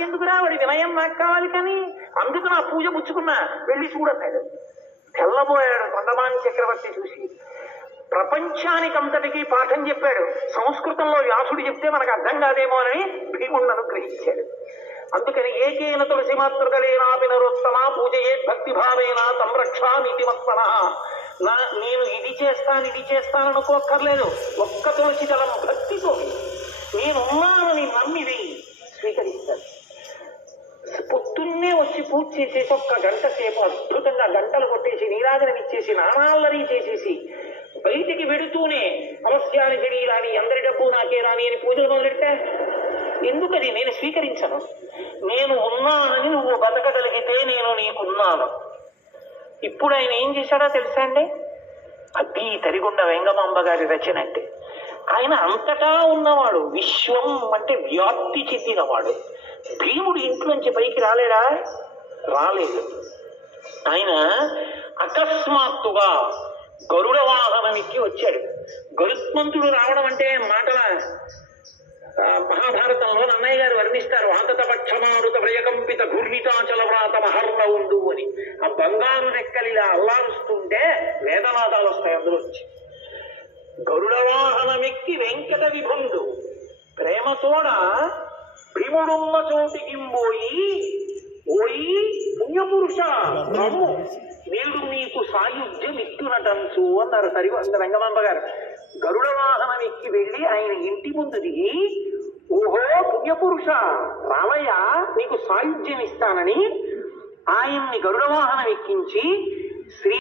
నాకెందుకురా, వాడి వినయం నాకు కావాలి, కానీ అందుకు నా పూజ పుచ్చుకున్నా, వెళ్ళి చూడన్నాడు. తెల్లబోయాడు తొండమాని చక్రవర్తి చూసి. ప్రపంచానికంతటికీ పాఠం చెప్పాడు. సంస్కృతంలో వ్యాసుడు చెప్తే మనకు అర్థం కాదేమో అని భీముణ్ణి అనుగ్రహించాడు. అందుకని ఏకేన తులసి మాతృకలేనాపి నరోత్తమ పూజయే భక్తిభావేన సంరక్షామితి మత్పన. నేను ఇది చేస్తాను అనుకోక్కర్లేదు, ఒక్క తులసి దళం భక్తితో నేనున్నానని నమ్మి వెయ్యి, స్వీకరిస్తాడు. పొద్దున్నే వచ్చి పూజ చేసేసి ఒక్క గంట సేపు అద్భుతంగా గంటలు కొట్టేసి నీరాజనం ఇచ్చేసి నానాల్లరీ చేసేసి బయటికి వెడుతూనే అవశ్యాన్ని శరీరాన్ని అందరి డబ్బు నాకే రాని అని పూజలు మొదలెట్టా. ఎందుకది? నేను స్వీకరించను. నేను ఉన్నానని నువ్వు బతకగలిగితే నేను నీకున్నాను. ఇప్పుడు ఆయన ఏం చేశాడో తెలుసా అండి? అది తరిగొండ వెంగమాంబ గారి రచన అంటే. ఆయన అంతటా ఉన్నవాడు, విశ్వం అంటే వ్యాప్తి చెందినవాడు. భీముడు ఇంట్లోంచి పైకి రాలేడా? రాలేదు. ఆయన అకస్మాత్తుగా గరుడ వాహనం ఎక్కి వచ్చాడు. గరుత్మంతుడు రావడం అంటే మాటల మహాభారతంలో నన్నయ్య గారు వర్ణిస్తారు. ఆంతతపక్షమారుత ప్రయకంపిత ఘూర్ణితాచల వ్రాత మహర్ణ ఉండు అని. ఆ బంగారు రెక్కలిలా అల్లారుస్తుంటే వేదనాదాలు వస్తాయి అందులోంచి. గరుడ వాహనం ఎక్కి వెంకట విభుండు ప్రేమతోడ భీముడున్న చోటికింబోయి, ఓయి పుణ్యపురుష రమ్ము నేడు నీకు సాయుధ్యం ఇస్తున్నటంచు అన్నారు సరిగొండ వెంగమాంబ గారు. గరుడ వాహనం ఎక్కి వెళ్ళి ఆయన ఇంటి ముందు దిగి, ఓహో పుణ్యపురుష రావయ్య నీకు సాయుధ్యం ఇస్తానని ఆయన్ని గరుడ వాహనం ఎక్కించి శ్రీ